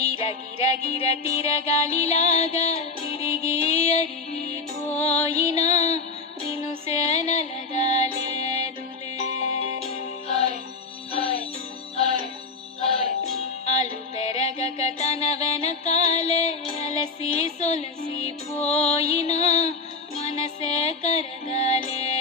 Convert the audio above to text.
గిర గిర గిర తిరగాలిలాగా తిరిగి అరిగిపోయినా దినుసే నలగాలేదులే. అలు పెరగక తన వెనకాలే అలసి సొలసిపోయినా మనసే కరగాలే.